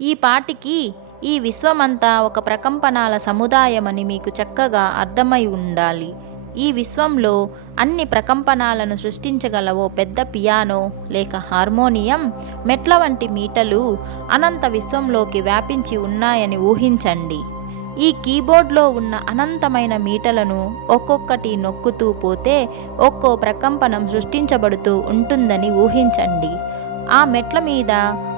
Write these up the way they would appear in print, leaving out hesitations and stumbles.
ఈ పాటికి ఈ విశ్వమంతా ఒక ప్రకంపనాల సముదాయమని మీకు చక్కగా అర్థమై ఉండాలి. ఈ విశ్వంలో అన్ని ప్రకంపనాలను సృష్టించగల ఓ పెద్ద పియానో లేక హార్మోనియం, మెట్ల వంటి మీటలు అనంత విశ్వంలోకి వ్యాపించి ఉన్నాయని ఊహించండి. ఈ కీబోర్డ్లో ఉన్న అనంతమైన మీటలను ఒక్కొక్కటి నొక్కుతూ పోతే ఒక్కో ప్రకంపనం సృష్టించబడుతూ ఉంటుందని ఊహించండి. ఆ మెట్ల మీద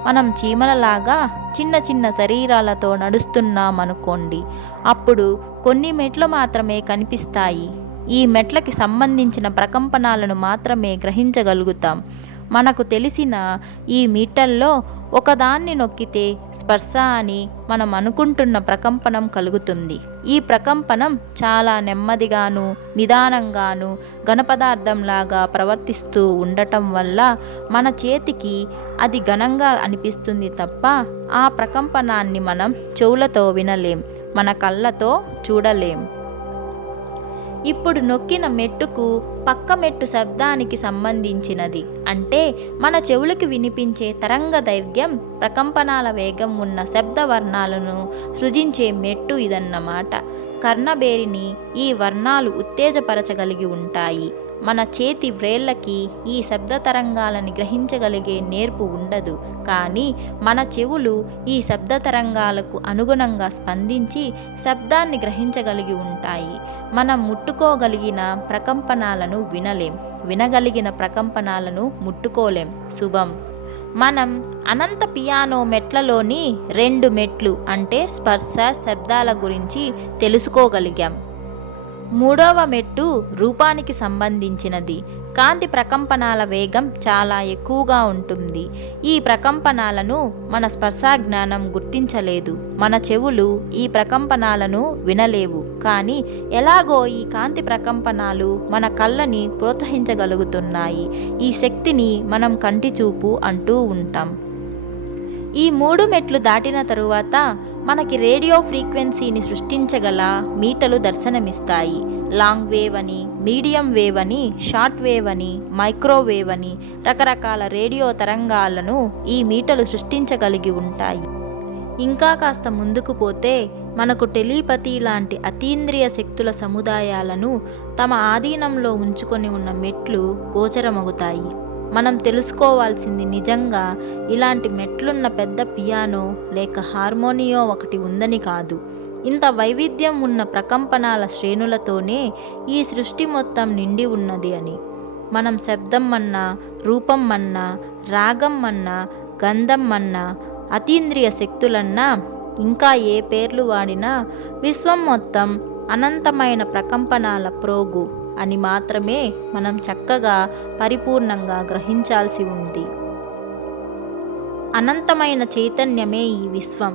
మనం చీమలలాగా చిన్న చిన్న శరీరాలతో నడుస్తున్నామనుకోండి. అప్పుడు కొన్ని మెట్లు మాత్రమే కనిపిస్తాయి. ఈ మెట్లకి సంబంధించిన ప్రకంపనాలను మాత్రమే గ్రహించగలుగుతాం. మనకు తెలిసిన ఈ మీటల్లో ఒకదాన్ని నొక్కితే స్పర్శ అని మనం అనుకుంటున్న ప్రకంపనం కలుగుతుంది. ఈ ప్రకంపనం చాలా నెమ్మదిగాను నిదానంగాను ఘనపదార్థంలాగా ప్రవర్తిస్తూ ఉండటం వల్ల మన చేతికి అది ఘనంగా అనిపిస్తుంది తప్ప ఆ ప్రకంపనాన్ని మనం చెవులతో వినలేం, మన కళ్ళతో చూడలేం. ఇప్పుడు నొక్కిన మెట్టుకు పక్క మెట్టు శబ్దానికి సంబంధించినది. అంటే మన చెవులకి వినిపించే తరంగ దైర్ఘ్యం, ప్రకంపనాల వేగం ఉన్న శబ్ద వర్ణాలను సృజించే మెట్టు ఇదన్నమాట. కర్ణబేరిని ఈ వర్ణాలు ఉత్తేజపరచగలిగి ఉంటాయి. మన చేతి వ్రేళ్లకి ఈ శబ్ద తరంగాలని గ్రహించగలిగే నేర్పు ఉండదు. కానీ మన చెవులు ఈ శబ్ద తరంగాలకు అనుగుణంగా స్పందించి శబ్దాన్ని గ్రహించగలిగి ఉంటాయి. మనం ముట్టుకోగలిగిన ప్రకంపనాలను వినలేం, వినగలిగిన ప్రకంపనాలను ముట్టుకోలేం. శుభం. మనం అనంత పియానో మెట్లలోని 2 మెట్లు అంటే స్పర్శ, శబ్దాల గురించి తెలుసుకోగలిగాం. 3వ మెట్టు రూపానికి సంబంధించినది. కాంతి ప్రకంపనాల వేగం చాలా ఎక్కువగా ఉంటుంది. ఈ ప్రకంపనాలను మన స్పర్శా జ్ఞానం గుర్తించలేదు. మన చెవులు ఈ ప్రకంపనాలను వినలేవు. కానీ ఎలాగో ఈ కాంతి ప్రకంపనాలు మన కళ్ళని ప్రోత్సహించగలుగుతున్నాయి. ఈ శక్తిని మనం కంటి చూపు అంటూ ఉంటాం. ఈ 3 మెట్లు దాటిన తరువాత మనకి రేడియో ఫ్రీక్వెన్సీని సృష్టించగల మీటలు దర్శనమిస్తాయి. లాంగ్ వేవ్ అని, మీడియం వేవ్ అని, షార్ట్ వేవ్ అని, మైక్రోవేవ్ అని రకరకాల రేడియో తరంగాలను ఈ మీటలు సృష్టించగలిగి ఉంటాయి. ఇంకా కాస్త ముందుకు పోతే మనకు టెలిపతి లాంటి అతీంద్రియ శక్తుల సముదాయాలను తమ ఆధీనంలో ఉంచుకొని ఉన్న మెట్లు గోచరమవుతాయి. మనం తెలుసుకోవాల్సింది నిజంగా ఇలాంటి మెట్లున్న పెద్ద పియానో లేక హార్మోనియో ఒకటి ఉందని కాదు. ఇంత వైవిధ్యం ఉన్న ప్రకంపనాల శ్రేణులతోనే ఈ సృష్టి మొత్తం నిండి ఉన్నది అని. మనం శబ్దం అన్నా, రూపం అన్నా, రాగం అన్నా, గంధం అన్నా, అతీంద్రియ శక్తులన్నా, ఇంకా ఏ పేర్లు వాడినా విశ్వం మొత్తం అనంతమైన ప్రకంపనాల ప్రోగు అని మాత్రమే మనం చక్కగా పరిపూర్ణంగా గ్రహించాల్సి ఉంది. అనంతమైన చైతన్యమే ఈ విశ్వం.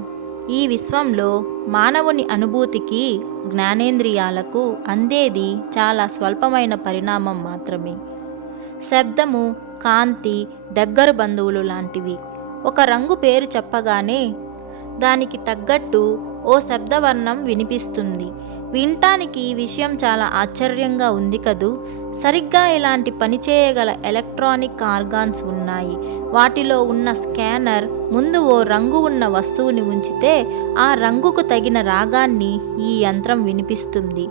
ఈ విశ్వంలో మానవుని అనుభూతికి, జ్ఞానేంద్రియాలకు అందేది చాలా స్వల్పమైన పరిణామం మాత్రమే. శబ్దము, కాంతి దగ్గర బంధువులు లాంటివి. ఒక రంగు పేరు చెప్పగానే దానికి తగ్గట్టు ఓ శబ్దవర్ణం వినిపిస్తుంది. వినటానికి ఈ విషయం చాలా ఆశ్చర్యంగా ఉంది కదూ. సరిగ్గా ఇలాంటి పనిచేయగల ఎలక్ట్రానిక్ ఆర్గాన్స్ ఉన్నాయి. వాటిలో ఉన్న స్కానర్ ముందు ఓ రంగు ఉన్న వస్తువుని ఉంచితే ఆ రంగుకు తగిన రాగాన్ని ఈ యంత్రం వినిపిస్తుంది.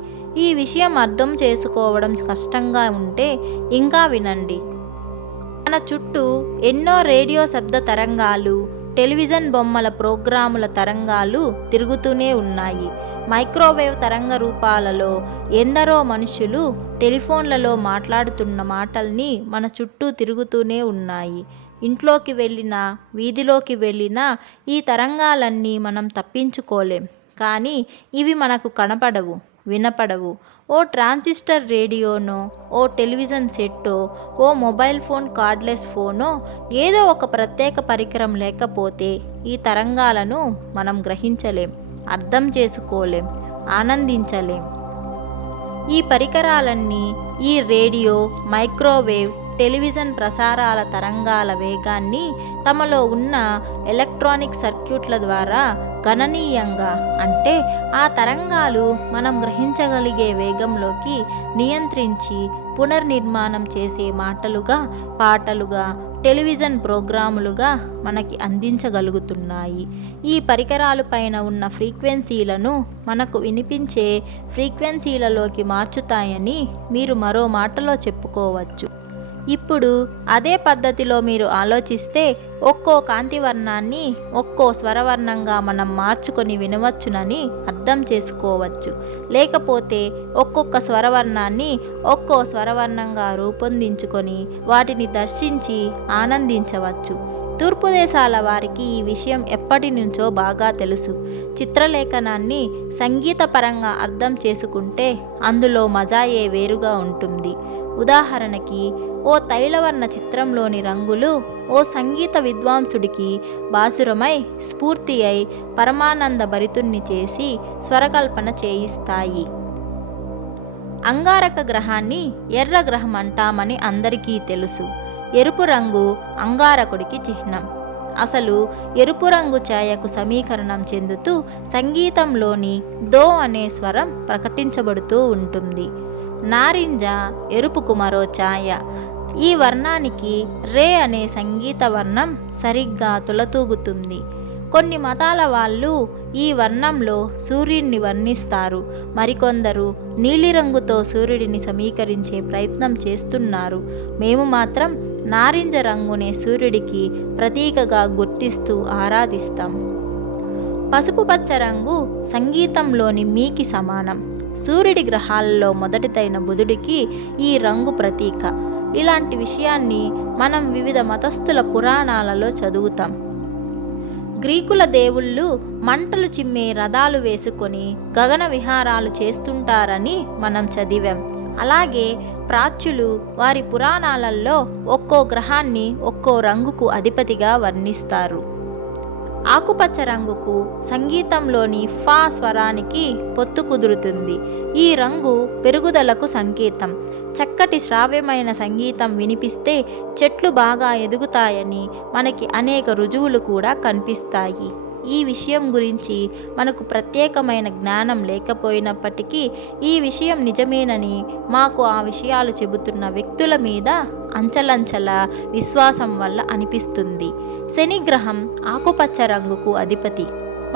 ఈ విషయం అర్థం చేసుకోవడం కష్టంగా ఉంటే ఇంకా వినండి. మన చుట్టూ ఎన్నో రేడియో శబ్ద తరంగాలు, టెలివిజన్ బొమ్మల ప్రోగ్రాముల తరంగాలు తిరుగుతూనే ఉన్నాయి. మైక్రోవేవ్ తరంగ రూపాలలో ఎందరో మనుషులు టెలిఫోన్లలో మాట్లాడుతున్న మాటల్ని మన చుట్టూ తిరుగుతూనే ఉన్నాయి. ఇంట్లోకి వెళ్ళినా, వీధిలోకి వెళ్ళినా ఈ తరంగాలన్నీ మనం తప్పించుకోలేం. కానీ ఇవి మనకు కనపడవు, వినపడవు. ఓ ట్రాన్సిస్టర్ రేడియోనో, ఓ టెలివిజన్ సెట్టో, ఓ మొబైల్ ఫోన్, కార్డ్లెస్ ఫోనో, ఏదో ఒక ప్రత్యేక పరికరం లేకపోతే ఈ తరంగాలను మనం గ్రహించలేం, అర్థం చేసుకోలేం, ఆనందించలేం. ఈ పరికరాలన్నీ ఈ రేడియో, మైక్రోవేవ్, టెలివిజన్ ప్రసారాల తరంగాల వేగాన్ని తమలో ఉన్న ఎలక్ట్రానిక్ సర్క్యూట్ల ద్వారా గణనీయంగా, అంటే ఆ తరంగాలు మనం గ్రహించగలిగే వేగంలోకి నియంత్రించి పునర్నిర్మాణం చేసే మాటలుగా, పాటలుగా, టెలివిజన్ ప్రోగ్రాములుగా మనకి అందించగలుగుతున్నాయి. ఈ పరికరాలు పైన ఉన్న ఫ్రీక్వెన్సీలను మనకు వినిపించే ఫ్రీక్వెన్సీలలోకి మార్చుతాయని మీరు మరో మాటలో చెప్పుకోవచ్చు. ఇప్పుడు అదే పద్ధతిలో మీరు ఆలోచిస్తే ఒక్కో కాంతి వర్ణాన్ని ఒక్కో స్వరవర్ణంగా మనం మార్చుకొని వినవచ్చునని అర్థం చేసుకోవచ్చు. లేకపోతే ఒక్కొక్క స్వరవర్ణాన్ని ఒక్కో స్వరవర్ణంగా రూపొందించుకొని వాటిని దర్శించి ఆనందించవచ్చు. తూర్పు దేశాల వారికి ఈ విషయం ఎప్పటి నుంచో బాగా తెలుసు. చిత్రలేఖనాన్ని సంగీతపరంగా అర్థం చేసుకుంటే అందులో మజాయే వేరుగా ఉంటుంది. ఉదాహరణకి ఓ తైలవర్ణ చిత్రంలోని రంగులు ఓ సంగీత విద్వాంసుడికి బాసురమై స్ఫూర్తి అయి పరమానంద భరితుణ్ణి చేసి స్వరకల్పన చేయిస్తాయి. అంగారక గ్రహాన్ని ఎర్ర గ్రహం అంటామని అందరికీ తెలుసు. ఎరుపు రంగు అంగారకుడికి చిహ్నం. అసలు ఎరుపు రంగు ఛాయకు సమీకరణం చెందుతూ సంగీతంలోని దో అనే స్వరం ప్రకటించబడుతూ ఉంటుంది. నారింజ ఎరుపుకు మరో ఛాయ. ఈ వర్ణానికి రే అనే సంగీత వర్ణం సరిగ్గా తులతూగుతుంది. కొన్ని మతాల వాళ్ళు ఈ వర్ణంలో సూర్యుడిని వర్ణిస్తారు. మరికొందరు నీలిరంగుతో సూర్యుడిని సమీకరించే ప్రయత్నం చేస్తున్నారు. మేము మాత్రం నారింజ రంగునే సూర్యుడికి ప్రతీకగా గుర్తిస్తూ ఆరాధిస్తాం. పసుపు పచ్చ రంగు సంగీతంలోని మీకి సమానం. సూర్యుడి గ్రహాలలో మొదటిదైన బుధుడికి ఈ రంగు ప్రతీక. ఇలాంటి విషయాన్ని మనం వివిధ మతస్థుల పురాణాలలో చదువుతాం. గ్రీకుల దేవుళ్ళు మంటలు చిమ్మే రథాలు వేసుకొని గగన విహారాలు చేస్తుంటారని మనం చదివాం. అలాగే ప్రాచ్యులు వారి పురాణాలలో ఒక్కో గ్రహాన్ని ఒక్కో రంగుకు అధిపతిగా వర్ణిస్తారు. ఆకుపచ్చ రంగుకు సంగీతంలోని ఫా స్వరానికి పొత్తు కుదురుతుంది. ఈ రంగు పెరుగుదలకు సంకేతం. చక్కటి శ్రావ్యమైన సంగీతం వినిపిస్తే చెట్లు బాగా ఎదుగుతాయని మనకి అనేక రుజువులు కూడా కనిపిస్తాయి. ఈ విషయం గురించి మనకు ప్రత్యేకమైన జ్ఞానం లేకపోయినప్పటికీ ఈ విషయం నిజమేనని మాకు ఆ విషయాలు చెబుతున్న వ్యక్తుల మీద అంచలంచల విశ్వాసం వల్ల అనిపిస్తుంది. శని గ్రహం ఆకుపచ్చ రంగుకు అధిపతి.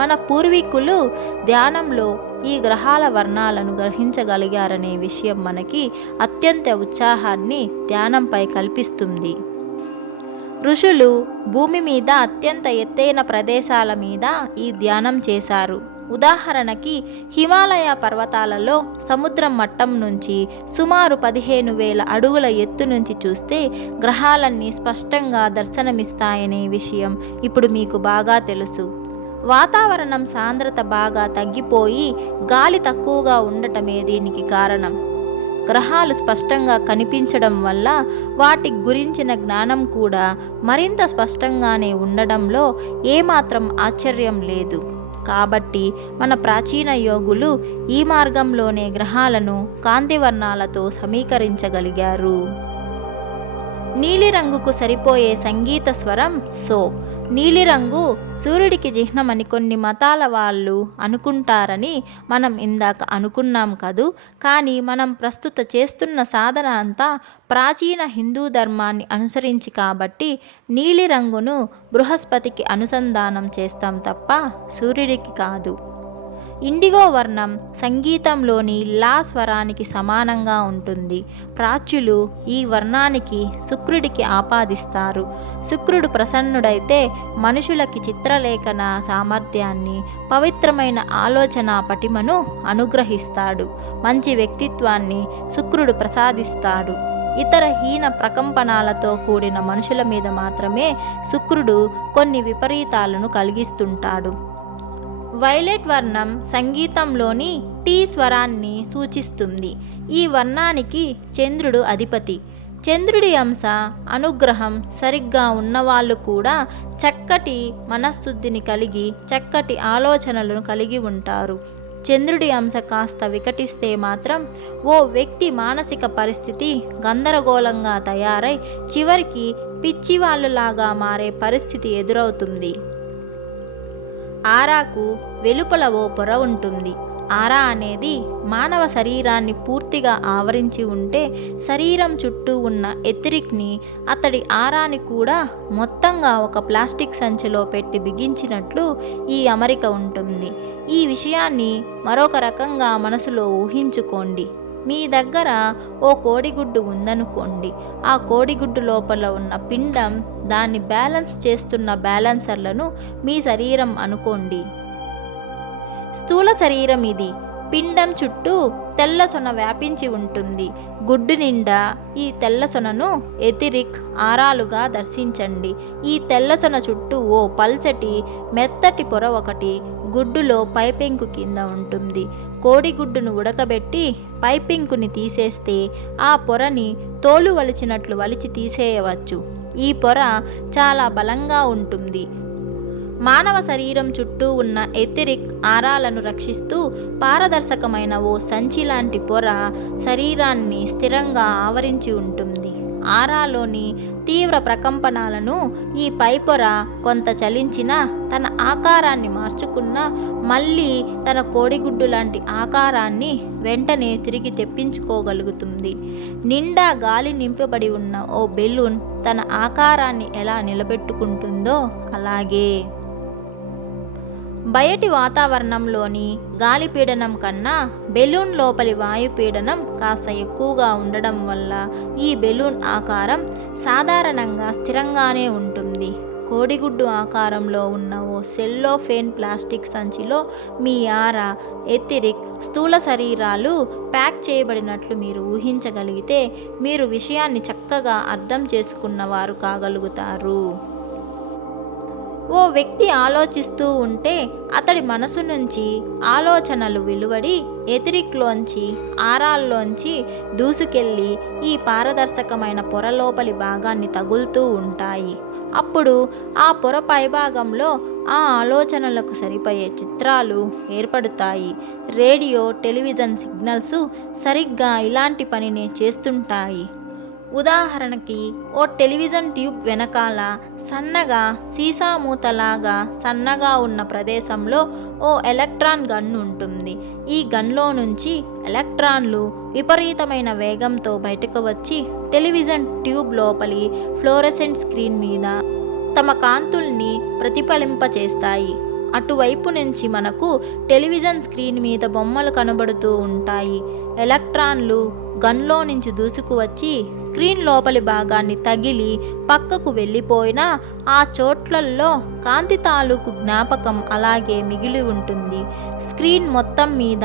మన పూర్వీకులు ధ్యానంలో ఈ గ్రహాల వర్ణాలను గ్రహించగలిగారనే విషయం మనకి అత్యంత ఉత్సాహాన్ని ధ్యానంపై కల్పిస్తుంది. ఋషులు భూమి మీద అత్యంత ఎత్తైన ప్రదేశాల మీద ఈ ధ్యానం చేశారు. ఉదాహరణకి హిమాలయ పర్వతాలలో సముద్రం మట్టం నుంచి సుమారు 15,000 అడుగుల ఎత్తు నుంచి చూస్తే గ్రహాలన్నీ స్పష్టంగా దర్శనమిస్తాయనే విషయం ఇప్పుడు మీకు బాగా తెలుసు. వాతావరణం సాంద్రత బాగా తగ్గిపోయి గాలి తక్కువగా ఉండటమే దీనికి కారణం. గ్రహాలు స్పష్టంగా కనిపించడం వల్ల వాటి గురించిన జ్ఞానం కూడా మరింత స్పష్టంగానే ఉండడంలో ఏమాత్రం ఆశ్చర్యం లేదు. కాబట్టి మన ప్రాచీన యోగులు ఈ మార్గంలోనే గ్రహాలను కాంతివర్ణాలతో సమీకరించగలిగారు. నీలిరంగుకు సరిపోయే సంగీత స్వరం సో. నీలిరంగు సూర్యుడికి చిహ్నమని కొన్ని మతాల వాళ్ళు అనుకుంటారని మనం ఇందాక అనుకున్నాం కదూ. కానీ మనం ప్రస్తుత చేస్తున్న సాధన అంతా ప్రాచీన హిందూ ధర్మాన్ని అనుసరించి కాబట్టి నీలిరంగును బృహస్పతికి అనుసంధానం చేస్తాం తప్ప సూర్యుడికి కాదు. ఇండిగో వర్ణం సంగీతంలోని లా స్వరానికి సమానంగా ఉంటుంది. ప్రాచ్యులు ఈ వర్ణానికి శుక్రుడికి ఆపాదిస్తారు. శుక్రుడు ప్రసన్నుడైతే మనుషులకి చిత్రలేఖన సామర్థ్యాన్ని, పవిత్రమైన ఆలోచన పటిమను అనుగ్రహిస్తాడు. మంచి వ్యక్తిత్వాన్ని శుక్రుడు ప్రసాదిస్తాడు. ఇతర హీన ప్రకంపనాలతో కూడిన మనుషుల మీద మాత్రమే శుక్రుడు కొన్ని విపరీతాలను కలిగిస్తుంటాడు. వైలెట్ వర్ణం సంగీతంలోని టీ స్వరాన్ని సూచిస్తుంది. ఈ వర్ణానికి చంద్రుడు అధిపతి. చంద్రుడి అంశ అనుగ్రహం సరిగ్గా ఉన్నవాళ్ళు కూడా చక్కటి మనశ్శుద్ధిని కలిగి చక్కటి ఆలోచనలను కలిగి ఉంటారు. చంద్రుడి అంశ కాస్త వికటిస్తే మాత్రం ఓ వ్యక్తి మానసిక పరిస్థితి గందరగోళంగా తయారై చివరికి పిచ్చివాళ్ళలాగా మారే పరిస్థితి ఎదురవుతుంది. ఆరాకు వెలుపల ఓ పొర ఉంటుంది. ఆరా అనేది మానవ శరీరాన్ని పూర్తిగా ఆవరించి ఉంటే, శరీరం చుట్టూ ఉన్న ఎథరిక్ని, అతడి ఆరాని కూడా మొత్తంగా ఒక ప్లాస్టిక్ సంచిలో పెట్టి బిగించినట్లు ఈ అమరిక ఉంటుంది. ఈ విషయాన్ని మరొక రకంగా మనసులో ఊహించుకోండి. మీ దగ్గర ఓ కోడిగుడ్డు ఉందనుకోండి. ఆ కోడిగుడ్డు లోపల ఉన్న పిండం, దాన్ని బ్యాలెన్స్ చేస్తున్న బ్యాలెన్సర్లను మీ శరీరం అనుకోండి. స్థూల శరీరం ఇది. పిండం చుట్టూ తెల్ల సొన వ్యాపించి ఉంటుంది. గుడ్డు నిండా ఈ తెల్ల సొనను ఎథిరిక్ ఆరాలుగా దర్శించండి. ఈ తెల్ల సొన చుట్టూ ఓ పల్చటి మెత్తటి పొర ఒకటి గుడ్డులో పైపెంకు కింద ఉంటుంది. కోడిగుడ్డును ఉడకబెట్టి పైపెంకుని తీసేస్తే ఆ పొరని తోలు వలిచినట్లు వలిచి తీసేయవచ్చు. ఈ పొర చాలా బలంగా ఉంటుంది. మానవ శరీరం చుట్టూ ఉన్న ఎథెరిక్ ఆరాలను రక్షిస్తూ పారదర్శకమైన ఓ సంచి లాంటి పొర శరీరాన్ని స్థిరంగా ఆవరించి ఉంటుంది. ఆరాలోని తీవ్ర ప్రకంపనాలను ఈ పైపొర కొంత చలించినా, తన ఆకారాన్ని మార్చుకున్నా, మళ్ళీ తన కోడిగుడ్డు లాంటి ఆకారాన్ని వెంటనే తిరిగి తెప్పించుకోగలుగుతుంది. నిండా గాలి నింపబడి ఉన్న ఓ బెలూన్ తన ఆకారాన్ని ఎలా నిలబెట్టుకుంటుందో అలాగే బయటి వాతావరణంలోని గాలిపీడనం కన్నా బెలూన్ లోపలి వాయుపీడనం కాస్త ఎక్కువగా ఉండడం వల్ల ఈ బెలూన్ ఆకారం సాధారణంగా స్థిరంగానే ఉంటుంది. కోడిగుడ్డు ఆకారంలో ఉన్న ఓ సెల్లోఫేన్ ప్లాస్టిక్ సంచిలో మీ ఆరా, ఎథిరిక్, స్థూల శరీరాలు ప్యాక్ చేయబడినట్లు మీరు ఊహించగలిగితే, మీరు విషయాన్ని చక్కగా అర్థం చేసుకున్నవారు కాగలుగుతారు. ఓ వ్యక్తి ఆలోచిస్తూ ఉంటే అతడి మనసు నుంచి ఆలోచనలు వెలువడి ఎథిరిక్లోంచి, ఆరాల్లోంచి దూసుకెళ్ళి ఈ పారదర్శకమైన పొర లోపలి భాగాన్ని తగులుతూ ఉంటాయి. అప్పుడు ఆ పొర పైభాగంలో ఆ ఆలోచనలకు సరిపోయే చిత్రాలు ఏర్పడుతాయి. రేడియో, టెలివిజన్ సిగ్నల్స్ సరిగ్గా ఇలాంటి పనినే చేస్తుంటాయి. ఉదాహరణకి, ఓ టెలివిజన్ ట్యూబ్ వెనకాల సన్నగా సీసా మూతలాగా సన్నగా ఉన్న ప్రదేశంలో ఓ ఎలక్ట్రాన్ గన్ ఉంటుంది. ఈ గన్లో నుంచి ఎలక్ట్రాన్లు విపరీతమైన వేగంతో బయటకు వచ్చి టెలివిజన్ ట్యూబ్ లోపలి ఫ్లోరెసెంట్ స్క్రీన్ మీద తమ కాంతుల్ని ప్రతిఫలింపచేస్తాయి. అటువైపు నుంచి మనకు టెలివిజన్ స్క్రీన్ మీద బొమ్మలు కనబడుతూ ఉంటాయి. ఎలక్ట్రాన్లు గన్లో నుంచి దూసుకువచ్చి స్క్రీన్ లోపలి భాగాన్ని తగిలి పక్కకు వెళ్ళిపోయినా ఆ చోట్లల్లో కాంతి తాలూకు జ్ఞాపకం అలాగే మిగిలి ఉంటుంది. స్క్రీన్ మొత్తం మీద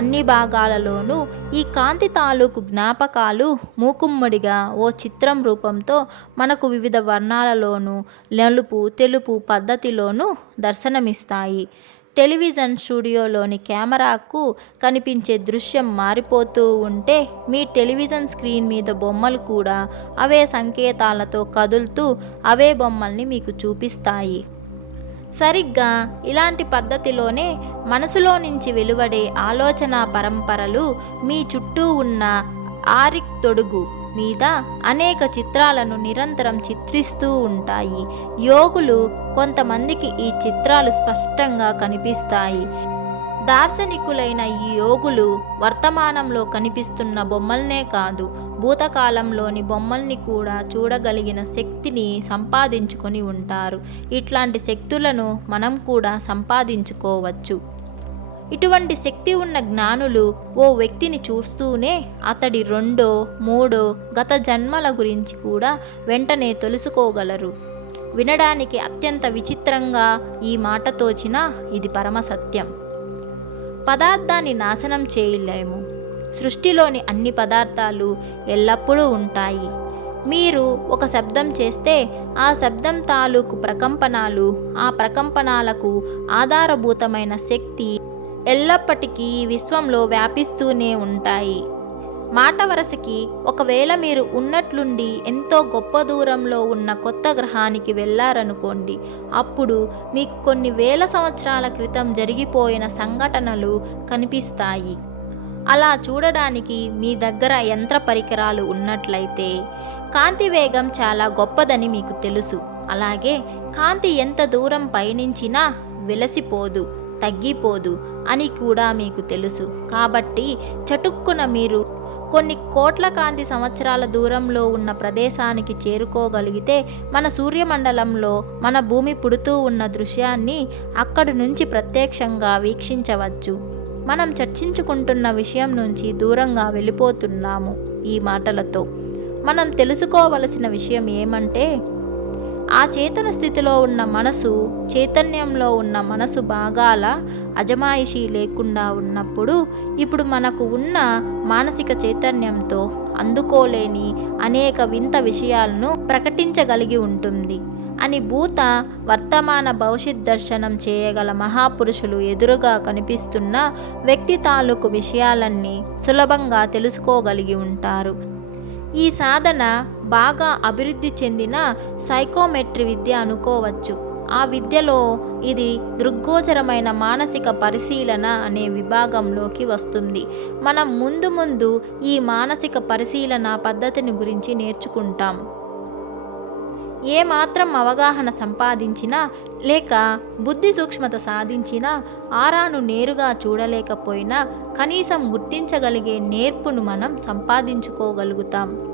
అన్ని భాగాలలోనూ ఈ కాంతి తాలూకు జ్ఞాపకాలు మూకుమ్మడిగా ఓ చిత్రం రూపంతో మనకు వివిధ వర్ణాలలోనూ, నలుపు, తెలుపు పద్ధతిలోనూ దర్శనమిస్తాయి. టెలివిజన్ స్టూడియోలోని కెమెరాకు కనిపించే దృశ్యం మారిపోతూ ఉంటే, మీ టెలివిజన్ స్క్రీన్ మీద బొమ్మలు కూడా అవే సంకేతాలతో కదులుతూ అవే బొమ్మల్ని మీకు చూపిస్తాయి. సరిగ్గా ఇలాంటి పద్ధతిలోనే మనసులో నుంచి వెలువడే ఆలోచన పరంపరలు మీ చుట్టూ ఉన్న ఆరిక్ తొడుగు మీద అనేక చిత్రాలను నిరంతరం చిత్రిస్తూ ఉంటాయి. యోగులు కొంతమందికి ఈ చిత్రాలు స్పష్టంగా కనిపిస్తాయి. దార్శనికులైన ఈ యోగులు వర్తమానంలో కనిపిస్తున్న బొమ్మల్నే కాదు, భూతకాలంలోని బొమ్మల్ని కూడా చూడగలిగిన శక్తిని సంపాదించుకొని ఉంటారు. ఇట్లాంటి శక్తులను మనం కూడా సంపాదించుకోవచ్చు. ఇటువంటి శక్తి ఉన్న జ్ఞానులు ఓ వ్యక్తిని చూస్తూనే అతడి 2, 3 గత జన్మల గురించి కూడా వెంటనే తెలుసుకోగలరు. వినడానికి అత్యంత విచిత్రంగా ఈ మాట తోచినా ఇది పరమసత్యం. పదార్థాన్ని నాశనం చేయలేము. సృష్టిలోని అన్ని పదార్థాలు ఎల్లప్పుడూ ఉంటాయి. మీరు ఒక శబ్దం చేస్తే ఆ శబ్దం తాలూకు ప్రకంపనాలు, ఆ ప్రకంపనాలకు ఆధారభూతమైన శక్తి ఎల్లప్పటికీ విశ్వంలో వ్యాపిస్తూనే ఉంటాయి. మాట వరసకి, ఒకవేళ మీరు ఉన్నట్లుండి ఎంతో గొప్ప దూరంలో ఉన్న కొత్త గ్రహానికి వెళ్ళారనుకోండి, అప్పుడు మీకు కొన్ని వేల సంవత్సరాల క్రితం జరిగిపోయిన సంఘటనలు కనిపిస్తాయి. అలా చూడడానికి మీ దగ్గర యంత్ర పరికరాలు ఉన్నట్లయితే, కాంతి వేగం చాలా గొప్పదని మీకు తెలుసు. అలాగే కాంతి ఎంత దూరం పయనించినా వెలసిపోదు, తగ్గిపోదు. అని కూడా మీకు తెలుసు. కాబట్టి చటుక్కున మీరు కొన్ని కోట్ల కాంతి సంవత్సరాల దూరంలో ఉన్న ప్రదేశానికి చేరుకోగలిగితే మన సూర్యమండలంలో మన భూమి పుడుతూ ఉన్న దృశ్యాన్ని అక్కడి నుంచి ప్రత్యక్షంగా వీక్షించవచ్చు. మనం చర్చించుకుంటున్న విషయం నుంచి దూరంగా వెళ్ళిపోతున్నాము. ఈ మాటలతో మనం తెలుసుకోవలసిన విషయం ఏమంటే, ఆ చేతన స్థితిలో ఉన్న మనసు చైతన్యంలో ఉన్న మనసు భాగాల అజమాయిషీ లేకుండా ఉన్నప్పుడు ఇప్పుడు మనకు ఉన్న మానసిక చైతన్యంతో అందుకోలేని అనేక వింత విషయాలను ప్రకటించగలిగి ఉంటుంది అని భూత వర్తమాన భవిష్యత్ దర్శనం చేయగల మహాపురుషులు ఎదురుగా కనిపిస్తున్న వ్యక్తి తాలూకు విషయాలన్నీ సులభంగా తెలుసుకోగలిగి ఉంటారు. ఈ సాధన బాగా అభివృద్ధి చెందిన సైకోమెట్రీ విద్య అనుకోవచ్చు. ఆ విద్యలో ఇది దృగ్గోచరమైన మానసిక పరిశీలన అనే విభాగంలోకి వస్తుంది. మనం ముందు ఈ మానసిక పరిశీలన పద్ధతిని గురించి నేర్చుకుంటాం. ఏమాత్రం అవగాహన సంపాదించినా లేక బుద్ధి సూక్ష్మత సాధించినా ఆరాను నేరుగా చూడలేకపోయినా కనీసం గుర్తించగలిగే నేర్పును మనం సంపాదించుకోగలుగుతాం.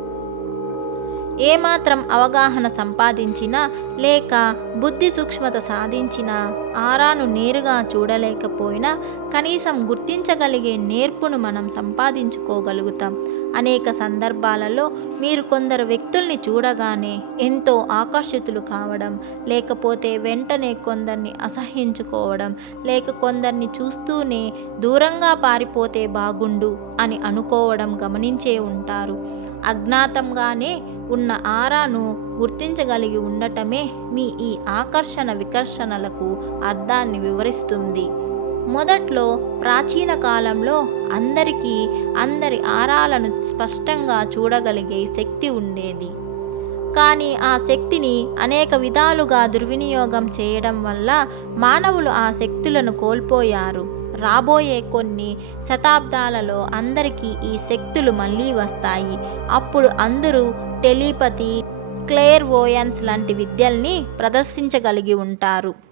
ఏమాత్రం అవగాహన సంపాదించినా లేక బుద్ధి సూక్ష్మత సాధించినా ఆరాను నేరుగా చూడలేకపోయినా కనీసం గుర్తించగలిగే నేర్పును మనం సంపాదించుకోగలుగుతాం. అనేక సందర్భాలలో మీరు కొందరు వ్యక్తుల్ని చూడగానే ఎంతో ఆకర్షితులు కావడం, లేకపోతే వెంటనే కొందరిని అసహ్యించుకోవడం, లేక కొందరిని చూస్తూనే దూరంగా పారిపోతే బాగుండు అని అనుకోవడం గమనించే ఉంటారు. అజ్ఞాతంగానే ఉన్న ఆరాను గుర్తించగలిగి ఉండటమే మీ ఈ ఆకర్షణ వికర్షణలకు అర్థాన్ని వివరిస్తుంది. మొదట్లో ప్రాచీన కాలంలో అందరికీ అందరి ఆరాలను స్పష్టంగా చూడగలిగే శక్తి ఉండేది. కానీ ఆ శక్తిని అనేక విధాలుగా దుర్వినియోగం చేయడం వల్ల మానవులు ఆ శక్తులను కోల్పోయారు. రాబోయే కొన్ని శతాబ్దాలలో అందరికీ ఈ శక్తులు మళ్ళీ వస్తాయి. అప్పుడు అందరూ టెలిపతి, క్లేర్వోయన్స్ లాంటి విద్యల్ని ప్రదర్శించగలిగి ఉంటారు.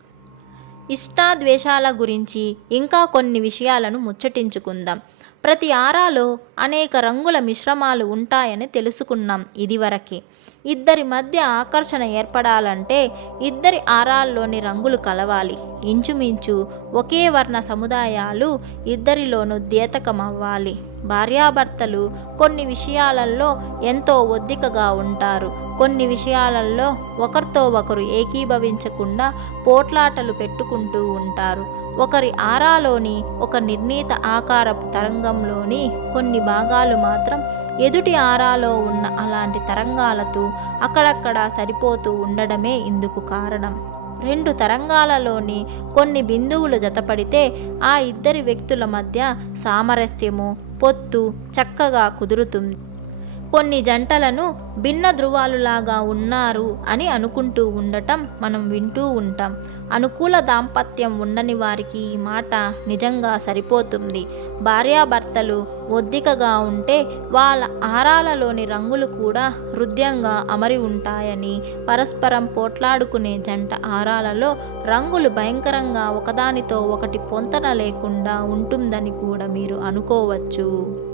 ఇష్టాద్వేషాల గురించి ఇంకా కొన్ని విషయాలను ముచ్చటించుకుందాం. ప్రతి ఆరాలో అనేక రంగుల మిశ్రమాలు ఉంటాయని తెలుసుకున్నాం ఇదివరకే. ఇద్దరి మధ్య ఆకర్షణ ఏర్పడాలంటే ఇద్దరి ఆరాల్లోని రంగులు కలవాలి. ఇంచుమించు ఒకే వర్ణ సముదాయాలు ఇద్దరిలోనూ ద్యేతకమవ్వాలి. భార్యాభర్తలు కొన్ని విషయాలలో ఎంతో ఒద్దికగా ఉంటారు. కొన్ని విషయాలలో ఒకరితో ఒకరు ఏకీభవించకుండా పోట్లాటలు పెట్టుకుంటూ ఉంటారు. ఒకరి ఆరాలోని ఒక నిర్ణీత ఆకారపు తరంగంలోని కొన్ని భాగాలు మాత్రం ఎదుటి ఆరాలో ఉన్న అలాంటి తరంగాలతో అక్కడక్కడ సరిపోతూ ఉండడమే ఇందుకు కారణం. రెండు తరంగాలలోని కొన్ని బిందువులు జతపడితే ఆ ఇద్దరి వ్యక్తుల మధ్య సామరస్యము, పొత్తు చక్కగా కుదురుతుంది. కొన్ని జంటలను భిన్న ధృవాలులాగా ఉన్నారు అని అనుకుంటూ ఉండటం మనం వింటూ ఉంటాం. అనుకూల దాంపత్యం ఉండని వారికి ఈ మాట నిజంగా సరిపోతుంది. భార్యాభర్తలు ఒద్దికగా ఉంటే వాళ్ళ ఆరాలలోని రంగులు కూడా హృదయంగా అమరి ఉంటాయని, పరస్పరం పోట్లాడుకునే జంట ఆరాలలో రంగులు భయంకరంగా ఒకదానితో ఒకటి పొంతన లేకుండా ఉంటుందని కూడా మీరు అనుకోవచ్చు.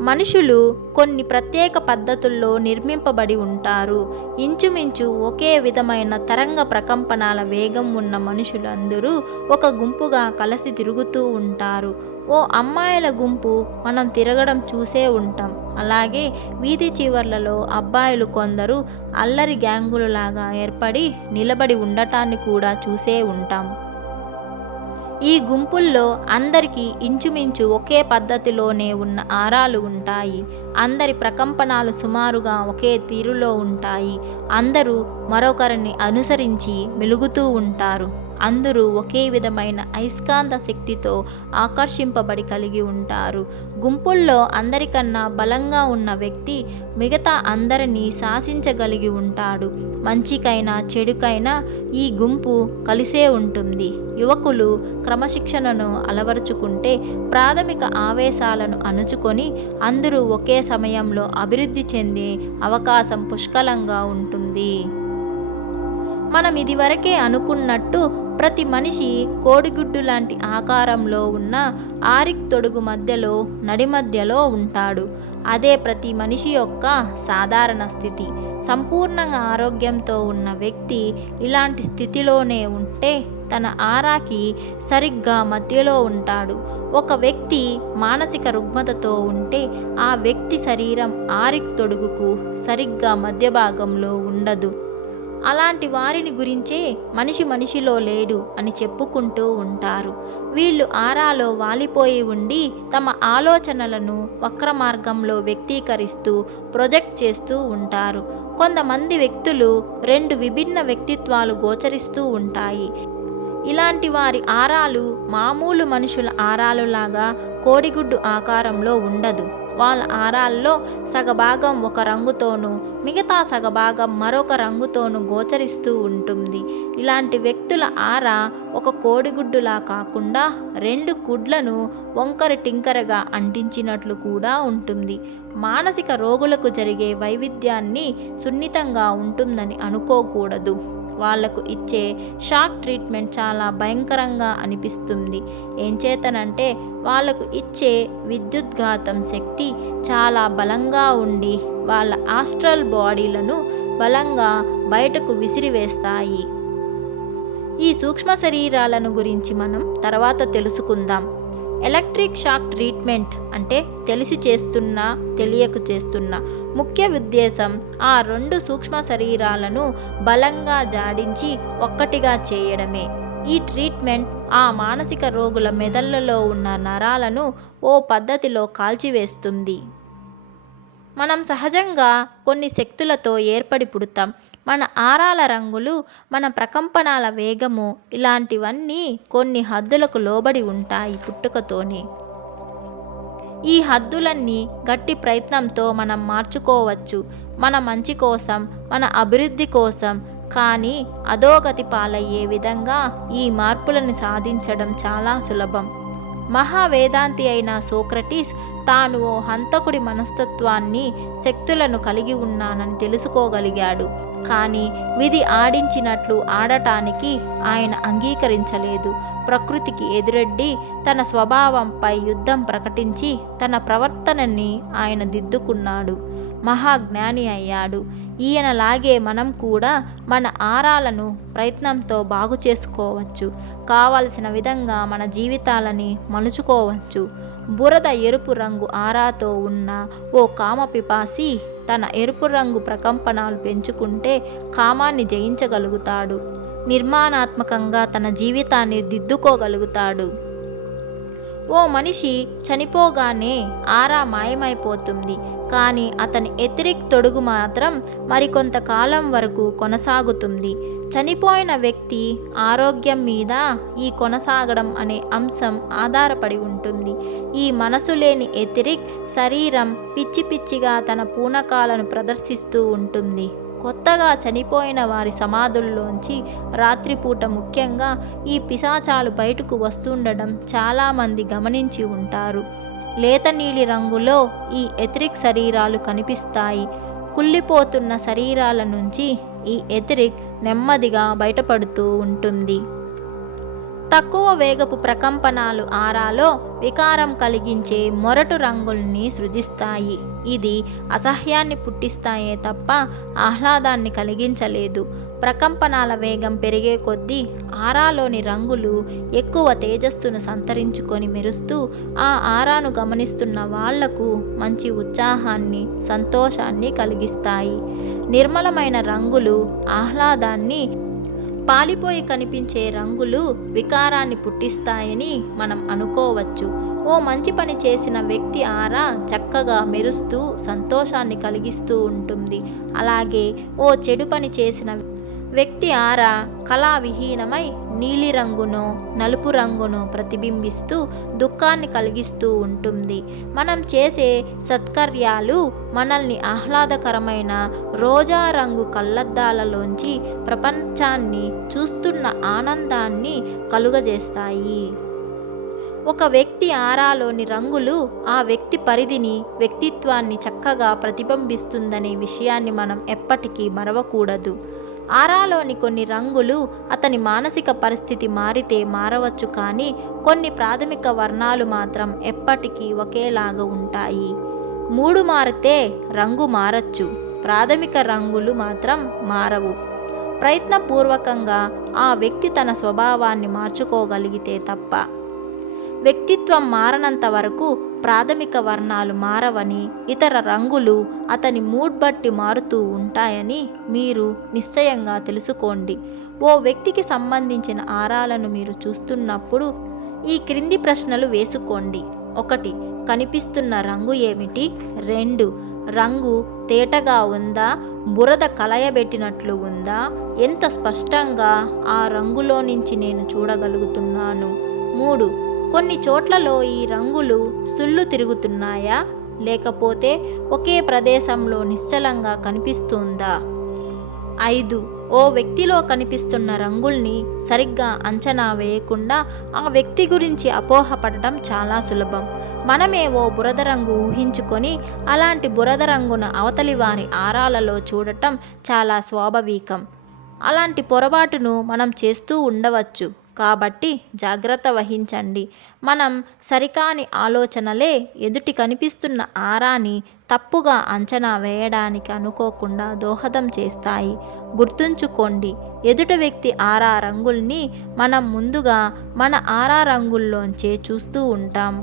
మనుషులు కొన్ని ప్రత్యేక పద్ధతుల్లో నిర్మింపబడి ఉంటారు. ఇంచుమించు ఒకే విధమైన తరంగ ప్రకంపనాల వేగం ఉన్న మనుషులందరూ ఒక గుంపుగా కలిసి తిరుగుతూ ఉంటారు. ఓ అమ్మాయిల గుంపు మనం తిరగడం చూసే ఉంటాం. అలాగే వీధి చివర్లలో అబ్బాయిలు కొందరు అల్లరి గ్యాంగులలాగా ఏర్పడి నిలబడి ఉండటాన్ని కూడా చూసే ఉంటాం. ఈ గుంపుల్లో అందరికీ ఇంచుమించు ఒకే పద్ధతిలోనే ఉన్న ఆరాలు ఉంటాయి. అందరి ప్రకంపనాలు సుమారుగా ఒకే తీరులో ఉంటాయి. అందరూ మరొకరిని అనుసరించి మెలుగుతూ ఉంటారు. అందరూ ఒకే విధమైన అయస్కాంత శక్తితో ఆకర్షింపబడి కలిగి ఉంటారు. గుంపుల్లో అందరికన్నా బలంగా ఉన్న వ్యక్తి మిగతా అందరినీ శాసించగలిగి ఉంటాడు. మంచికైనా చెడుకైనా ఈ గుంపు కలిసే ఉంటుంది. యువకులు క్రమశిక్షణను అలవరుచుకుంటే ప్రాథమిక ఆవేశాలను అణుచుకొని అందరూ ఒకే సమయంలో అభివృద్ధి చెందే అవకాశం పుష్కలంగా ఉంటుంది. మనం ఇదివరకే అనుకున్నట్టు ప్రతి మనిషి కోడిగుడ్డు లాంటి ఆకారంలో ఉన్న ఆరిక్ తొడుగు మధ్యలో నడి మధ్యలో ఉంటాడు. అదే ప్రతి మనిషి యొక్క సాధారణ స్థితి. సంపూర్ణంగా ఆరోగ్యంతో ఉన్న వ్యక్తి ఇలాంటి స్థితిలోనే ఉంటే తన ఆరాకి సరిగ్గా మధ్యలో ఉంటాడు. ఒక వ్యక్తి మానసిక రుగ్మతతో ఉంటే ఆ వ్యక్తి శరీరం ఆరిక్ తొడుగుకు సరిగ్గా మధ్య భాగంలో ఉండదు. అలాంటి వారిని గురించే మనిషిలో లేడు అని చెప్పుకుంటూ ఉంటారు. వీళ్ళు ఆరాలో వాలిపోయి ఉండి తమ ఆలోచనలను వక్ర మార్గంలో వ్యక్తీకరిస్తూ ప్రొజెక్ట్ చేస్తూ ఉంటారు. కొంతమంది వ్యక్తులు 2 విభిన్న వ్యక్తిత్వాలు గోచరిస్తూ ఉంటాయి. ఇలాంటి వారి ఆరాలు మామూలు మనుషుల ఆరాలులాగా కోడిగుడ్డు ఆకారంలో ఉండదు. వాళ్ళ ఆరాల్లో సగభాగం ఒక రంగుతోనూ మిగతా సగభాగం మరొక రంగుతోనూ గోచరిస్తూ ఉంటుంది. ఇలాంటి వ్యక్తుల ఆరా ఒక కోడిగుడ్డులా కాకుండా 2 గుడ్లను వంకర టింకరగా అంటించినట్లు కూడా ఉంటుంది. మానసిక రోగులకు జరిగే వైవిధ్యాన్ని సున్నితంగా ఉంటుందని అనుకోకూడదు. వాళ్లకు ఇచ్చే షాక్ ట్రీట్మెంట్ చాలా భయంకరంగా అనిపిస్తుంది. ఏం చేతనంటే వాళ్లకు ఇచ్చే విద్యుద్ఘాతం శక్తి చాలా బలంగా ఉండి వాళ్ళ ఆస్ట్రల్ బాడీలను బలంగా బయటకు విసిరివేస్తాయి. ఈ సూక్ష్మ శరీరాలను గురించి మనం తర్వాత తెలుసుకుందాం. ఎలక్ట్రిక్ షాక్ ట్రీట్మెంట్ అంటే తెలిసి చేస్తున్నా తెలియక చేస్తున్నా ముఖ్య ఉద్దేశం ఆ 2 సూక్ష్మ శరీరాలను బలంగా జాడించి ఒక్కటిగా చేయడమే. ఈ ట్రీట్మెంట్ ఆ మానసిక రోగుల మెదళ్లలో ఉన్న నరాలను ఓ పద్ధతిలో కాల్చివేస్తుంది. మనం సహజంగా కొన్ని శక్తులతో ఏర్పడి పుడతాం. మన ఆరాల రంగులు, మన ప్రకంపనాల వేగము ఇలాంటివన్నీ కొన్ని హద్దులకు లోబడి ఉంటాయి పుట్టుకతోనే. ఈ హద్దులన్నీ గట్టి ప్రయత్నంతో మనం మార్చుకోవచ్చు, మన మంచి కోసం, మన అభివృద్ధి కోసం. కానీ అధోగతి పాలయ్యే విధంగా ఈ మార్పులను సాధించడం చాలా సులభం. మహావేదాంతి అయిన సోక్రటీస్ తాను ఓ హంతకుడి మనస్తత్వాన్ని, శక్తులను కలిగి ఉన్నానని తెలుసుకోగలిగాడు. కానీ విధి ఆడించినట్లు ఆడటానికి ఆయన అంగీకరించలేదు. ప్రకృతికి ఎదురెడ్డి తన స్వభావంపై యుద్ధం ప్రకటించి తన ప్రవర్తనని ఆయన దిద్దుకున్నాడు. మహాజ్ఞాని అయ్యాడు. ఈయనలాగే మనం కూడా మన ఆరాలను ప్రయత్నంతో బాగు చేసుకోవచ్చు. కావలసిన విధంగా మన జీవితాలని మలుచుకోవచ్చు. బురద ఎరుపు రంగు ఆరాతో ఉన్న ఓ కామపిపాసి తన ఎరుపు రంగు ప్రకంపనాలు పెంచుకుంటే కామాన్ని జయించగలుగుతాడు. నిర్మాణాత్మకంగా తన జీవితాన్ని దిద్దుకోగలుగుతాడు. ఓ మనిషి చనిపోగానే ఆరా మాయమైపోతుంది. కానీ అతని ఎథరిక్ తొడుగు మాత్రం మరికొంతకాలం వరకు కొనసాగుతుంది. చనిపోయిన వ్యక్తి ఆరోగ్యం మీద ఈ కొనసాగడం అనే అంశం ఆధారపడి ఉంటుంది. ఈ మనసు లేని ఎథరిక్ శరీరం పిచ్చి పిచ్చిగా తన పూనకాలను ప్రదర్శిస్తూ ఉంటుంది. కొత్తగా చనిపోయిన వారి సమాధుల్లోంచి రాత్రిపూట ముఖ్యంగా ఈ పిశాచాలు బయటకు వస్తుండడం చాలామంది గమనించి ఉంటారు. లేత నీలి రంగులో ఈ ఎథరిక్ శరీరాలు కనిపిస్తాయి. కుళ్ళిపోతున్న శరీరాల నుంచి ఈ ఎథరిక్ నెమ్మదిగా బయటపడుతూ ఉంటుంది. తక్కువ వేగపు ప్రకంపనాలు ఆరాలో వికారం కలిగించే మొరటు రంగుల్ని సృజిస్తాయి. ఇది అసహ్యాన్ని పుట్టిస్తాయే తప్ప ఆహ్లాదాన్ని కలిగించలేదు. ప్రకంపనాల వేగం పెరిగే కొద్దీ ఆరాలోని రంగులు ఎక్కువ తేజస్సును సంతరించుకొని మెరుస్తూ ఆ ఆరాను గమనిస్తున్న వాళ్లకు మంచి ఉత్సాహాన్ని, సంతోషాన్ని కలిగిస్తాయి. నిర్మలమైన రంగులు ఆహ్లాదాన్ని, పాలిపోయి కనిపించే రంగులు వికారాన్ని పుట్టిస్తాయని మనం అనుకోవచ్చు. ఓ మంచి పని చేసిన వ్యక్తి ఆరా చక్కగా మెరుస్తూ సంతోషాన్ని కలిగిస్తూ ఉంటుంది. అలాగే ఓ చెడు పని చేసిన వ్యక్తి ఆరా కళావిహీనమై నీలిరంగునో నలుపు రంగునో ప్రతిబింబిస్తూ దుఃఖాన్ని కలిగిస్తూ ఉంటుంది. మనం చేసే సత్కర్యాలు మనల్ని ఆహ్లాదకరమైన రోజా రంగు కళ్ళద్దాలలోంచి ప్రపంచాన్ని చూస్తున్న ఆనందాన్ని కలుగజేస్తాయి. ఒక వ్యక్తి ఆరాలోని రంగులు ఆ వ్యక్తి పరిధిని, వ్యక్తిత్వాన్ని చక్కగా ప్రతిబింబిస్తుందనే విషయాన్ని మనం ఎప్పటికీ మరవకూడదు. ఆరాలోని కొన్ని రంగులు అతని మానసిక పరిస్థితి మారితే మారవచ్చు, కానీ కొన్ని ప్రాథమిక వర్ణాలు మాత్రం ఎప్పటికీ ఒకేలాగా ఉంటాయి. మూడు మారితే రంగు మారచ్చు, ప్రాథమిక రంగులు మాత్రం మారవు. ప్రయత్నపూర్వకంగా ఆ వ్యక్తి తన స్వభావాన్ని మార్చుకోగలిగితే తప్ప. వ్యక్తిత్వం మారనంత వరకు ప్రాథమిక వర్ణాలు మారవని, ఇతర రంగులు అతని మూడ్ బట్టి మారుతూ ఉంటాయని మీరు నిశ్చయంగా తెలుసుకోండి. ఓ వ్యక్తికి సంబంధించిన ఆరాలను మీరు చూస్తున్నప్పుడు ఈ క్రింది ప్రశ్నలు వేసుకోండి. 1. కనిపిస్తున్న రంగు ఏమిటి? 2. రంగు తేటగా ఉందా? బురద కలయబెట్టినట్లు ఉందా? ఎంత స్పష్టంగా ఆ రంగులో నుంచి నేను చూడగలుగుతున్నాను? 3. కొన్ని చోట్లలో ఈ రంగులు సుళ్ళు తిరుగుతున్నాయా, లేకపోతే ఒకే ప్రదేశంలో నిశ్చలంగా కనిపిస్తుందా? 5. ఓ వ్యక్తిలో కనిపిస్తున్న రంగుల్ని సరిగ్గా అంచనా వేయకుండా ఆ వ్యక్తి గురించి అపోహపడటం చాలా సులభం. మనమేవో బురద రంగు ఊహించుకొని అలాంటి బురద రంగును అవతలి వారి ఆరాలలో చూడటం చాలా స్వాభావికం. అలాంటి పొరపాటును మనం చేస్తూ ఉండవచ్చు. కాబట్టి జాగ్రత్త వహించండి. మనం సరికాని ఆలోచనలే ఎదుటి కనిపిస్తున్న ఆరాని తప్పుగా అంచనా వేయడానికి అనుకోకుండా దోహదం చేస్తాయి. గుర్తుంచుకోండి, ఎదుటి వ్యక్తి ఆరా రంగుల్ని మనం ముందుగా మన ఆరా రంగుల్లోంచే చూస్తూ ఉంటాం.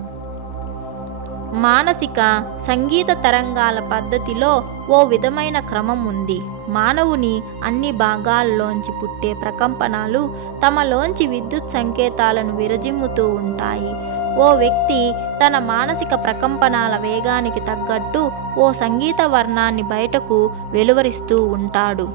మానసిక సంగీత తరంగాల పద్ధతిలో ఓ విధమైన క్రమం ఉంది. మానవుని అన్ని భాగాల్లోంచి పుట్టే ప్రకంపనాలు తమలోంచి విద్యుత్ సంకేతాలను విరజిమ్ముతూ ఉంటాయి. ఓ వ్యక్తి తన మానసిక ప్రకంపనాల వేగానికి తగ్గట్టు ఓ సంగీత వర్ణాన్ని బయటకు వెలువరిస్తూ ఉంటాడు.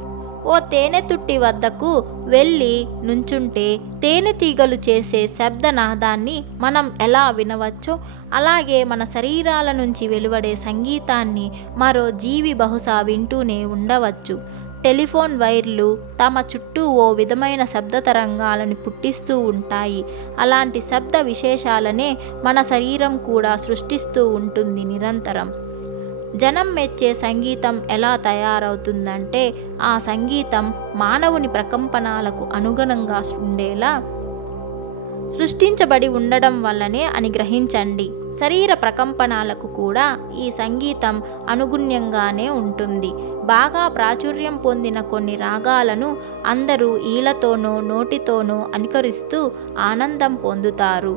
ఓ తేనెతుట్టి వద్దకు వెళ్ళి నుంచుంటే తేనెటీగలు చేసే శబ్దనాదాన్ని మనం ఎలా వినవచ్చో, అలాగే మన శరీరాల నుంచి వెలువడే సంగీతాన్ని మరో జీవి బహుశా వింటూనే ఉండవచ్చు. టెలిఫోన్ వైర్లు తమ చుట్టూ ఓ విధమైన శబ్ద తరంగాలను పుట్టిస్తూ ఉంటాయి. అలాంటి శబ్ద విశేషాలనే మన శరీరం కూడా సృష్టిస్తూ ఉంటుంది నిరంతరం. జనం మెచ్చే సంగీతం ఎలా తయారవుతుందంటే, ఆ సంగీతం మానవుని ప్రకంపనాలకు అనుగుణంగా ఉండేలా సృష్టించబడి ఉండడం వల్లనే అని గ్రహించండి. శరీర ప్రకంపనాలకు కూడా ఈ సంగీతం అనుగుణ్యంగానే ఉంటుంది. బాగా ప్రాచుర్యం పొందిన కొన్ని రాగాలను అందరూ ఈలతోనో నోటితోనో అనుకరిస్తూ ఆనందం పొందుతారు.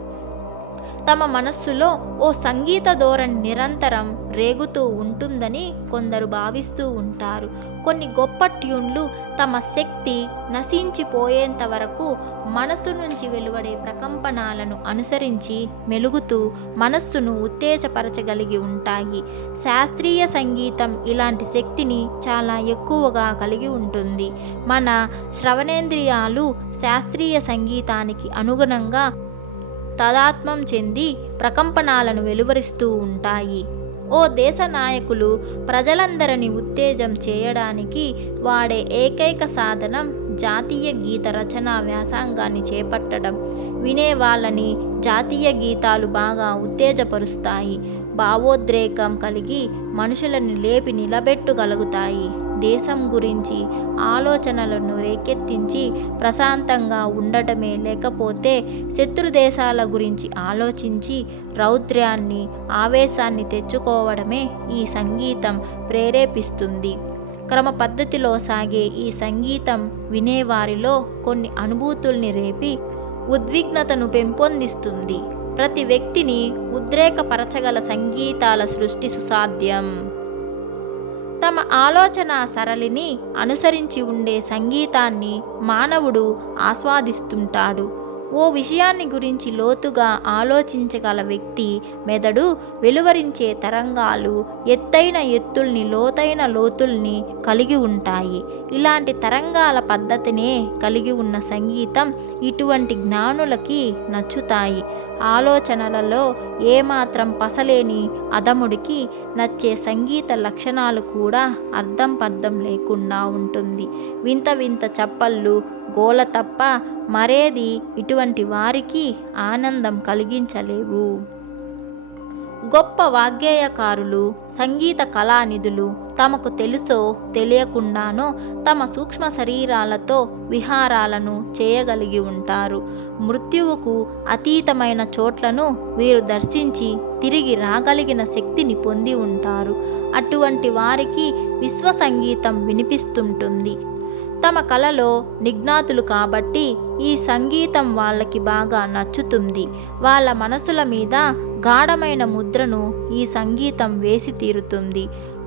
తమ మనస్సులో ఓ సంగీత ధోరణి నిరంతరం రేగుతూ ఉంటుందని కొందరు భావిస్తూ ఉంటారు. కొన్ని గొప్ప ట్యూన్లు తమ శక్తి నశించిపోయేంత వరకు మనస్సు నుంచి వెలువడే ప్రకంపనాలను అనుసరించి మెలుగుతూ మనస్సును ఉత్తేజపరచగలిగి ఉంటాయి. శాస్త్రీయ సంగీతం ఇలాంటి శక్తిని చాలా ఎక్కువగా కలిగి ఉంటుంది. మన శ్రవణేంద్రియాలు శాస్త్రీయ సంగీతానికి అనుగుణంగా తాదాత్మ్యం చెంది ప్రకంపనాలను వెలువరిస్తూ ఉంటాయి. ఓ దేశ నాయకులు ప్రజలందరినీ ఉత్తేజం చేయడానికి వాడే ఏకైక సాధనం జాతీయ గీత రచనా వ్యాసంగాన్ని చేపట్టడం. వినే వాళ్ళని జాతీయ గీతాలు బాగా ఉత్తేజపరుస్తాయి. భావోద్రేకం కలిగి మనుషులను లేపి నిలబెట్టగలుగుతాయి. దేశం గురించి ఆలోచనలను రేకెత్తించి ప్రశాంతంగా ఉండటమే, లేకపోతే శత్రు దేశాల గురించి ఆలోచించి రౌద్ర్యాన్ని ఆవేశాన్ని తెచ్చుకోవడమే ఈ సంగీతం ప్రేరేపిస్తుంది. క్రమ పద్ధతిలో సాగే ఈ సంగీతం వినేవారిలో కొన్ని అనుభూతుల్ని రేపి ఉద్విగ్నతను పెంపొందిస్తుంది. ప్రతి వ్యక్తిని ఉద్రేకపరచగల సంగీతాల సృష్టి సుసాధ్యం. తమ ఆలోచన సరళిని అనుసరించి ఉండే సంగీతాన్ని మానవుడు ఆస్వాదిస్తుంటాడు. ఓ విషయాన్ని గురించి లోతుగా ఆలోచించగల వ్యక్తి మెదడు వెలువరించే తరంగాలు ఎత్తైన ఎత్తుల్ని, లోతైన లోతుల్ని కలిగి ఉంటాయి. ఇలాంటి తరంగాల పద్ధతినే కలిగి ఉన్న సంగీతం ఇటువంటి జ్ఞానులకి నచ్చుతాయి. ఆలోచనలలో ఏమాత్రం పసలేని అధముడికి నచ్చే సంగీత లక్షణాలు కూడా అర్థం పర్థం లేకుండా ఉంటుంది. వింత వింత చప్పళ్ళు, గోల తప్ప మరేది ఇటువంటి వారికి ఆనందం కలిగించలేవు. గొప్ప వాగ్గేయకారులు, సంగీత కళానిధులు తమకు తెలుసో తెలియకుండానో తమ సూక్ష్మ శరీరాలతో విహారాలను చేయగలిగి ఉంటారు. మృత్యువుకు అతీతమైన చోట్లను వీరు దర్శించి తిరిగి రాగలిగిన శక్తిని పొంది ఉంటారు. అటువంటి వారికి విశ్వ సంగీతం వినిపిస్తుంటుంది. తమ కళలో నిజ్ఞాతులు కాబట్టి ఈ సంగీతం వాళ్ళకి బాగా నచ్చుతుంది. వాళ్ళ మనసుల మీద గాఢమైన ముద్రను ఈ సంగీతం వేసి తీరుతుంది.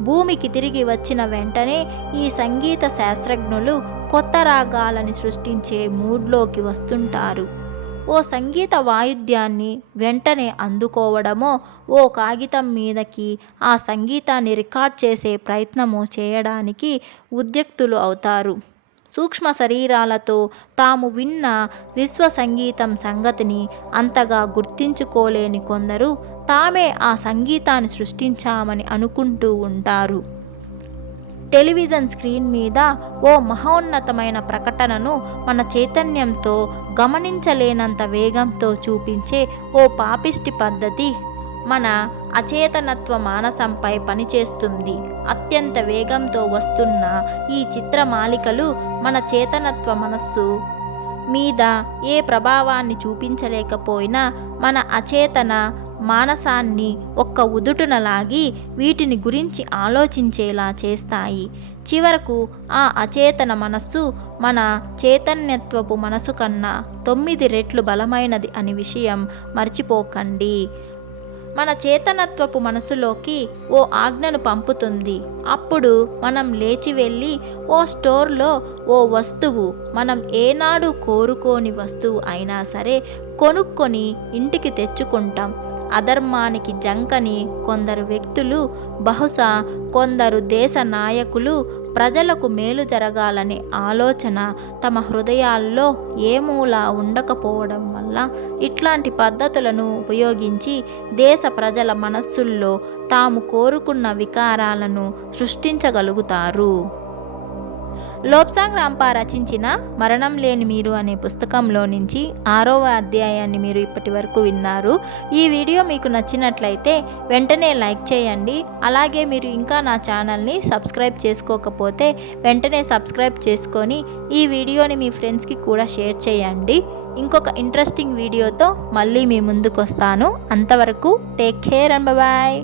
భూమికి తిరిగి వచ్చిన వెంటనే ఈ సంగీత శాస్త్రజ్ఞులు కొత్త రాగాలని సృష్టించే మూడ్లోకి వస్తుంటారు. ఓ సంగీత వాయిద్యాన్ని వెంటనే అందుకోవడమో, ఓ కాగితం మీదకి ఆ సంగీతాన్ని రికార్డ్ చేసే ప్రయత్నమో చేయడానికి ఉద్యుక్తులు అవుతారు. సూక్ష్మ శరీరాలతో తాము విన్న విశ్వ సంగీతం సంగతిని అంతగా గుర్తించుకోలేని కొందరు తామే ఆ సంగీతాన్ని సృష్టించామని అనుకుంటూ ఉంటారు. టెలివిజన్ స్క్రీన్ మీద ఓ మహోన్నతమైన ప్రకటనను మన చైతన్యంతో గమనించలేనంత వేగంతో చూపించే ఓ పాపిష్టి పద్ధతి మన అచేతనత్వ మానసంపై పనిచేస్తుంది. అత్యంత వేగంతో వస్తున్న ఈ చిత్రమాలికలు మన చేతనత్వ మనస్సు మీద ఏ ప్రభావాన్ని చూపించలేకపోయినా మన అచేతన మానసాన్ని ఒక్క ఉదుటున లాగి వీటిని గురించి ఆలోచించేలా చేస్తాయి. చివరకు ఆ అచేతన మనస్సు మన చైతన్యత్వపు మనసు కన్నా 9 రెట్లు బలమైనది అనే విషయం మర్చిపోకండి. మన చేతనత్వపు మనసులోకి ఓ ఆజ్ఞను పంపుతుంది. అప్పుడు మనం లేచి వెళ్ళి ఓ స్టోర్లో ఓ వస్తువు, మనం ఏనాడు కోరుకోని వస్తువు అయినా సరే కొనుక్కొని ఇంటికి తెచ్చుకుంటాం. అధర్మానికి జంకని కొందరు వ్యక్తులు, బహుశా కొందరు దేశ నాయకులు ప్రజలకు మేలు జరగాలనే ఆలోచన తమ హృదయాల్లో ఏ మూల ఉండకపోవడం వల్ల ఇట్లాంటి పద్ధతులను ఉపయోగించి దేశ ప్రజల మనస్సుల్లో తాము కోరుకున్న వికారాలను సృష్టించగలుగుతారు. లోబ్సాంగ్ రాంపా రచించిన మరణం లేని మీరు అనే పుస్తకంలో నుంచి 6వ అధ్యాయాన్ని మీరు ఇప్పటి వరకు విన్నారు. ఈ వీడియో మీకు నచ్చినట్లయితే వెంటనే లైక్ చేయండి. అలాగే మీరు ఇంకా నా ఛానల్ని సబ్స్క్రైబ్ చేసుకోకపోతే వెంటనే సబ్స్క్రైబ్ చేసుకొని ఈ వీడియోని మీ ఫ్రెండ్స్కి కూడా షేర్ చేయండి. ఇంకొక ఇంట్రెస్టింగ్ వీడియోతో మళ్ళీ మీ ముందుకు వస్తాను. అంతవరకు టేక్ కేర్ అండ్ బాయ్.